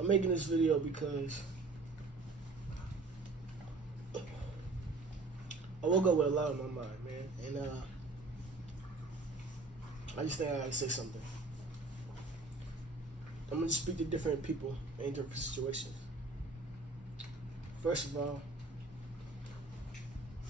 I'm making this video because I woke up with a lot on my mind, man, and I just think I gotta say something. I'm gonna just speak to different people in different situations. First of all,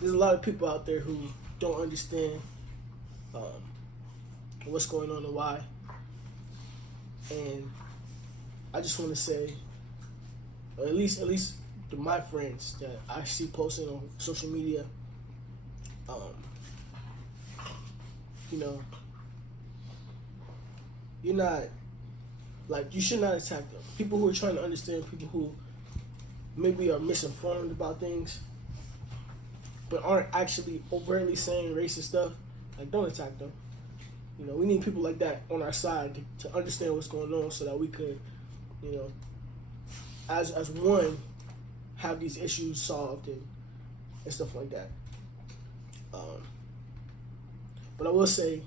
there's a lot of people out there who don't understand what's going on and why, and I just want to say, or at least to my friends that I see posting on social media, you're not, like, you should not attack them. People who are trying to understand, people who maybe are misinformed about things, but aren't actually overtly saying racist stuff, like, don't attack them. We need people like that on our side to understand what's going on so that we could, as one, have these issues solved and stuff like that. But I will say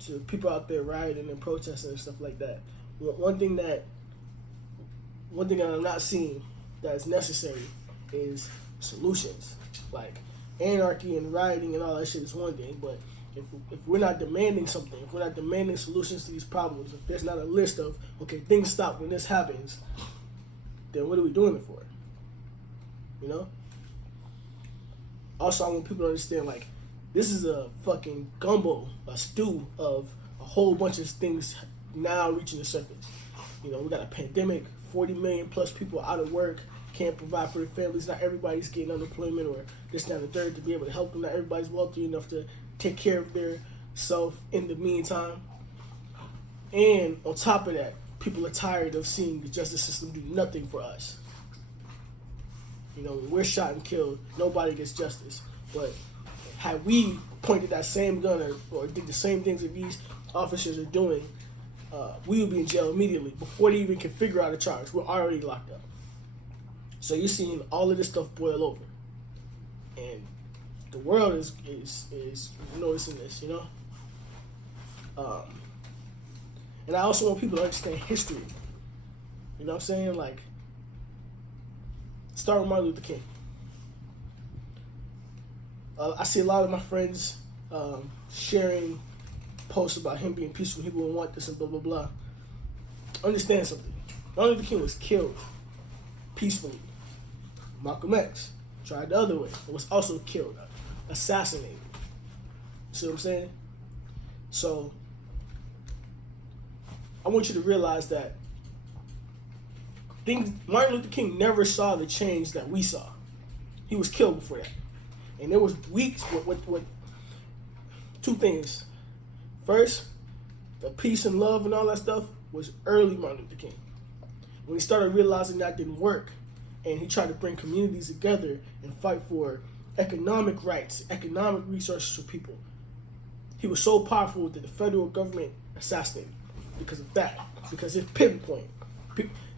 to people out there rioting and protesting and stuff like that, one thing that I'm not seeing that is necessary is solutions. Like, anarchy and rioting and all that shit is one thing, but if we're not demanding something, if we're not demanding solutions to these problems, if there's not a list of, okay, things stop when this happens, then what are we doing it for? Also, I want people to understand, like, this is a fucking gumbo, a stew of a whole bunch of things now reaching the surface. We got a pandemic, 40 million plus people out of work, can't provide for their families. Not everybody's getting unemployment or this, that, and the third to be able to help them. Not everybody's wealthy enough to take care of their self in the meantime. And on top of that, people are tired of seeing the justice system do nothing for us. When we're shot and killed, nobody gets justice. But had we pointed that same gun or did the same things that these officers are doing, we would be in jail immediately. Before they even can figure out a charge, we're already locked up. So you're seeing all of this stuff boil over. And the world is noticing this, And I also want people to understand history. You know what I'm saying? Like, start with Martin Luther King. I see a lot of my friends sharing posts about him being peaceful. He wouldn't want this and blah, blah, blah. Understand something. Martin Luther King was killed peacefully. Malcolm X tried the other way. It was also killed, assassinated. You see what I'm saying? So, I want you to realize that Martin Luther King never saw the change that we saw. He was killed before that. And there was weeks with two things. First, the peace and love and all that stuff was early Martin Luther King. When he started realizing that didn't work, and he tried to bring communities together and fight for economic rights, economic resources for people, he was so powerful that the federal government assassinated him because of that, because his pivot point.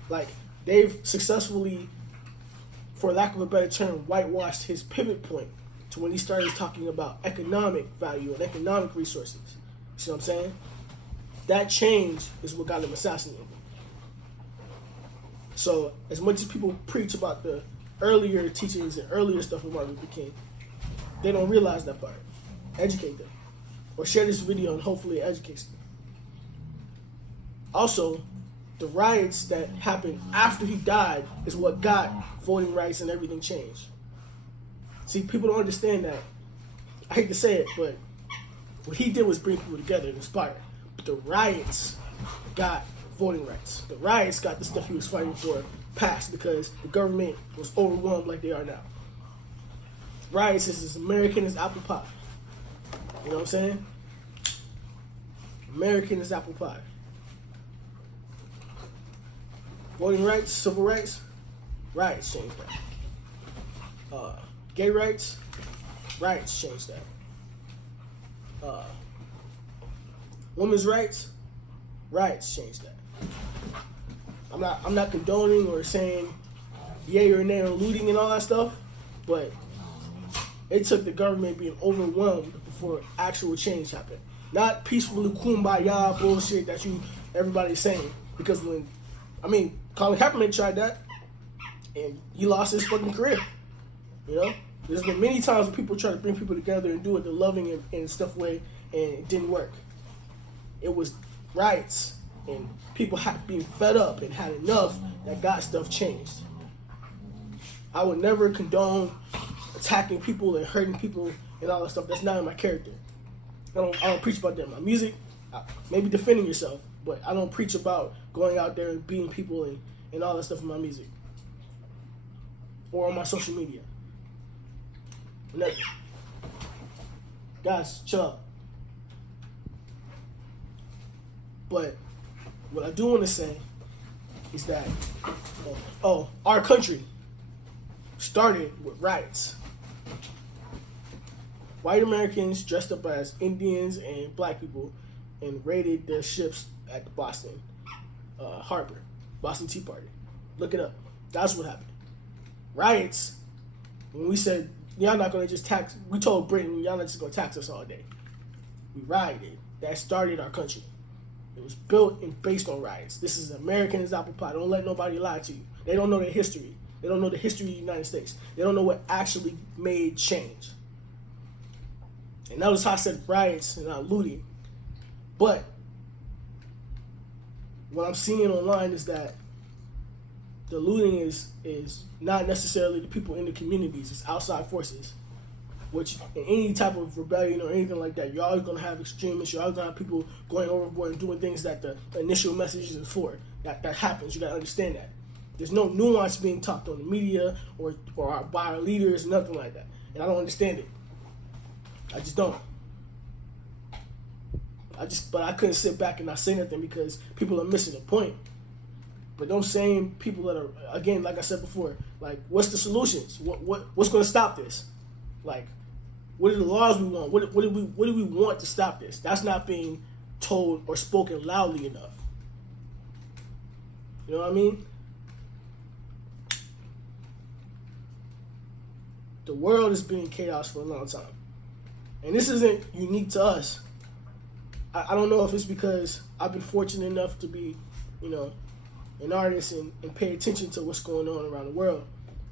Like, they've successfully, for lack of a better term, whitewashed his pivot point to when he started talking about economic value and economic resources. See what I'm saying? That change is what got him assassinated. So, as much as people preach about the earlier teachings and earlier stuff of Martin Luther King, they don't realize that part. Educate them. Or share this video and hopefully it educates them. Also, the riots that happened after he died is what got voting rights and everything changed. See, people don't understand that. I hate to say it, but what he did was bring people together and inspire. But the riots got voting rights. The riots got the stuff he was fighting for passed because the government was overwhelmed like they are now. Riots is as American as apple pie. You know what I'm saying? American as apple pie. Voting rights, civil rights, riots changed that. Gay rights, riots changed that. Women's rights, riots changed that. I'm not condoning or saying yay or nay on looting and all that stuff, but it took the government being overwhelmed before actual change happened. Not peaceful kumbaya bullshit that everybody's saying. Because Colin Kaepernick tried that, and he lost his fucking career. You know, there's been many times when people try to bring people together and do it the loving and stuff way, and it didn't work. It was riots and people being fed up and had enough that got stuff changed. I would never condone attacking people and hurting people and all that stuff. That's not in my character. I don't preach about that in my music. Maybe defending yourself, but I don't preach about going out there and beating people and all that stuff in my music or on my social media. Never. Guys, chill out. But what I do want to say is that our country started with riots. White Americans dressed up as Indians and black people and raided their ships at the Boston Harbor, Boston Tea Party. Look it up. That's what happened. Riots, when we said, y'all not going to just tax, we told Britain, y'all not just going to tax us all day. We rioted. That started our country. It was built and based on riots. This is American's apple pie. Don't let nobody lie to you. They don't know their history. They don't know the history of the United States. They don't know what actually made change. And notice how I said riots and not looting. But what I'm seeing online is that the looting is not necessarily the people in the communities. It's outside forces. Which in any type of rebellion or anything like that, you're always going to have extremists. You're always going to have people going overboard and doing things that the initial message is for. That happens. You got to understand that. There's no nuance being talked on the media or by our leaders, nothing like that. And I don't understand it. I just don't. But I couldn't sit back and not say nothing because people are missing the point. But those same people that are, again, like I said before, like, what's the solutions? What's going to stop this? Like, what are the laws we want? What do we want to stop this? That's not being told or spoken loudly enough. You know what I mean? The world has been in chaos for a long time. And this isn't unique to us. I don't know if it's because I've been fortunate enough to be, you know, an artist and pay attention to what's going on around the world.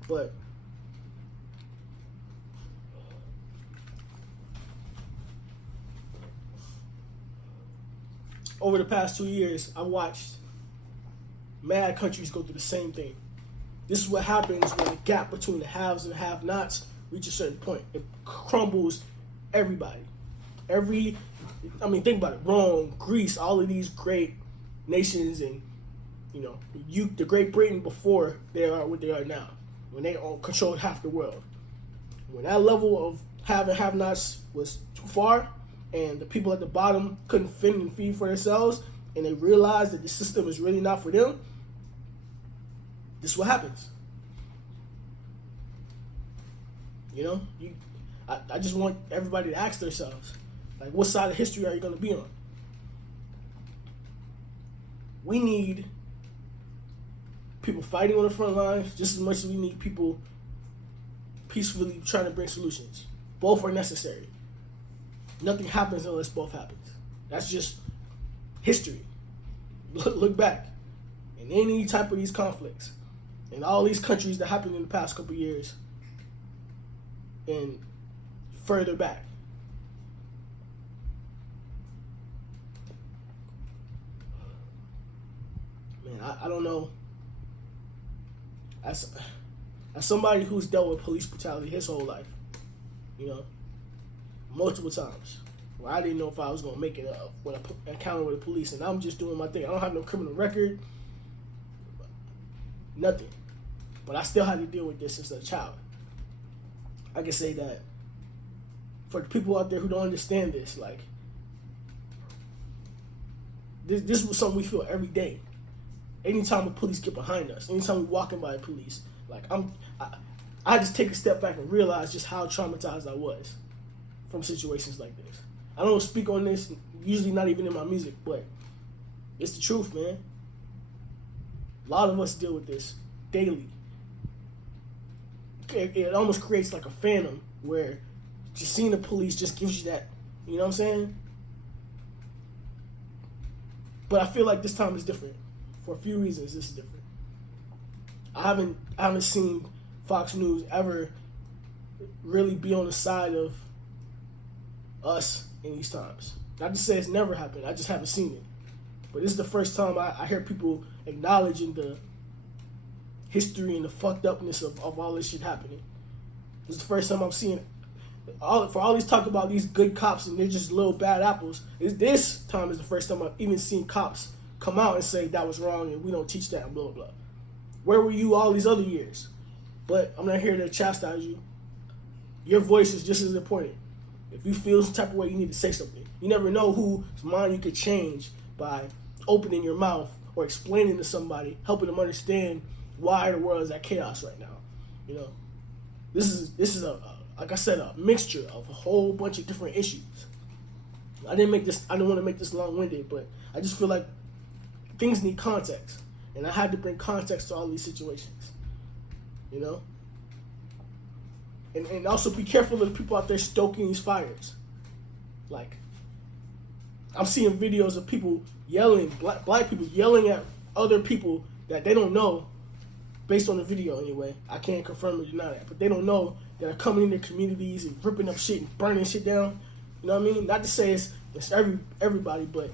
But over the past 2 years, I watched mad countries go through the same thing. This is what happens when the gap between the haves and have-nots reach a certain point. It crumbles everybody. Think about it. Rome, Greece, all of these great nations, and the Great Britain before they are what they are now, when they all controlled half the world. When that level of have and have-nots was too far, and the people at the bottom couldn't fend and feed for themselves, and they realized that the system is really not for them, this is what happens. I just want everybody to ask themselves, like, what side of history are you going to be on? We need people fighting on the front lines just as much as we need people peacefully trying to bring solutions. Both are necessary. Nothing happens unless both happens. That's just history. Look back. In any type of these conflicts, in all these countries that happened in the past couple years, and further back. Man, I don't know. As somebody who's dealt with police brutality his whole life, multiple times, where I didn't know if I was going to make it up when I encountered with the police, and I'm just doing my thing. I don't have no criminal record, nothing. But I still had to deal with this since a child. I can say that for the people out there who don't understand this, like, this was something we feel every day. Anytime the police get behind us, anytime we're walking by the police, like, I just take a step back and realize just how traumatized I was from situations like this. I don't speak on this, usually not even in my music, but it's the truth, man. A lot of us deal with this daily. It almost creates like a phantom where just seeing the police just gives you that, you know what I'm saying? But I feel like this time is different. For a few reasons, this is different. I haven't seen Fox News ever really be on the side of us in these times. Not to say it's never happened. I just haven't seen it. But this is the first time I hear people acknowledging the history and the fucked upness of all this shit happening. This is the first time I'm seeing for all these talk about these good cops and they're just little bad apples. This time is the first time I've even seen cops come out and say that was wrong and we don't teach that and blah, blah, blah. Where were you all these other years? But I'm not here to chastise you. Your voice is just as important. If you feel some type of way, you need to say something. You never know whose mind you could change by opening your mouth or explaining to somebody, helping them understand why the world is at chaos right now. You know, this is a like I said, a mixture of a whole bunch of different issues. I didn't want to make this long-winded, but I just feel like things need context, and I had to bring context to all these situations. You know, and also be careful of the people out there stoking these fires. Like, I'm seeing videos of people yelling, black people yelling at other people that they don't know, based on the video anyway. I can't confirm or deny that, but they don't know that are coming in their communities and ripping up shit and burning shit down. You know what I mean? Not to say it's everybody, but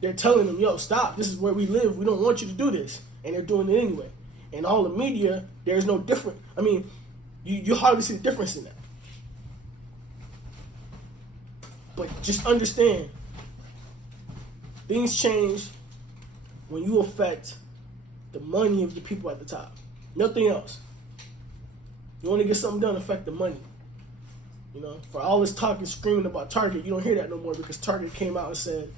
they're telling them, yo, stop. This is where we live. We don't want you to do this. And they're doing it anyway. And all the media, there's no different. I mean, you hardly see the difference in that. But just understand, things change when you affect the money of the people at the top. Nothing else. You want to get something done, affect the money. You know, for all this talk and screaming about Target, you don't hear that no more because Target came out and said,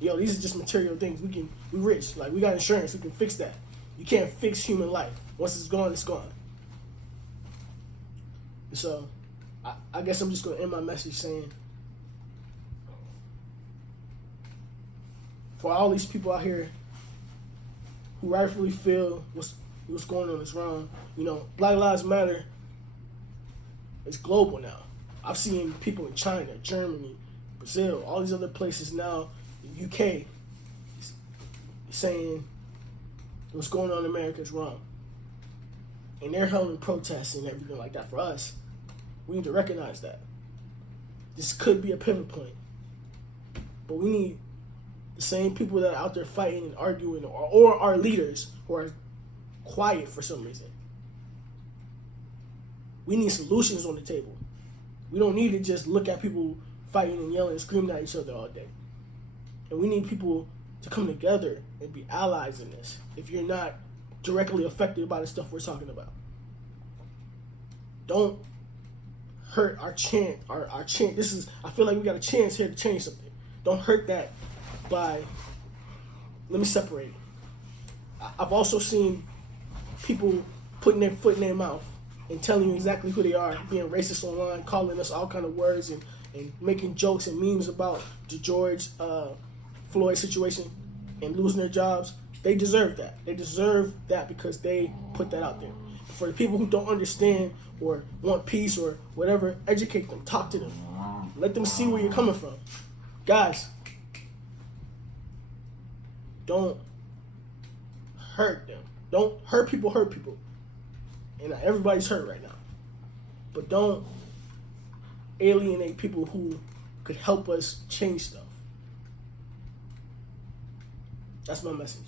yo, these are just material things. We rich. Like, we got insurance. We can fix that. You can't fix human life. Once it's gone, it's gone. So, I guess I'm just going to end my message saying, for all these people out here who rightfully feel what's going on is wrong, you know, Black Lives Matter is global now. I've seen people in China, Germany, Brazil, all these other places now, the UK, saying what's going on in America is wrong. And they're holding protests and everything like that. For us, we need to recognize that. This could be a pivot point. But we need the same people that are out there fighting and arguing, or our leaders who are quiet for some reason. We need solutions on the table. We don't need to just look at people fighting and yelling and screaming at each other all day. And we need people to come together and be allies in this if you're not directly affected by the stuff we're talking about. Don't hurt our chance. Our chance. I feel like we got a chance here to change something. Don't hurt that by, let me separate it. I've also seen people putting their foot in their mouth and telling you exactly who they are, being racist online, calling us all kind of words and making jokes and memes about the George Floyd situation and losing their jobs. They deserve that. They deserve that because they put that out there. For the people who don't understand or want peace or whatever, educate them, talk to them. Let them see where you're coming from. Guys, don't hurt them. Don't hurt people hurt people. And everybody's hurt right now. But don't alienate people who could help us change stuff. That's my message.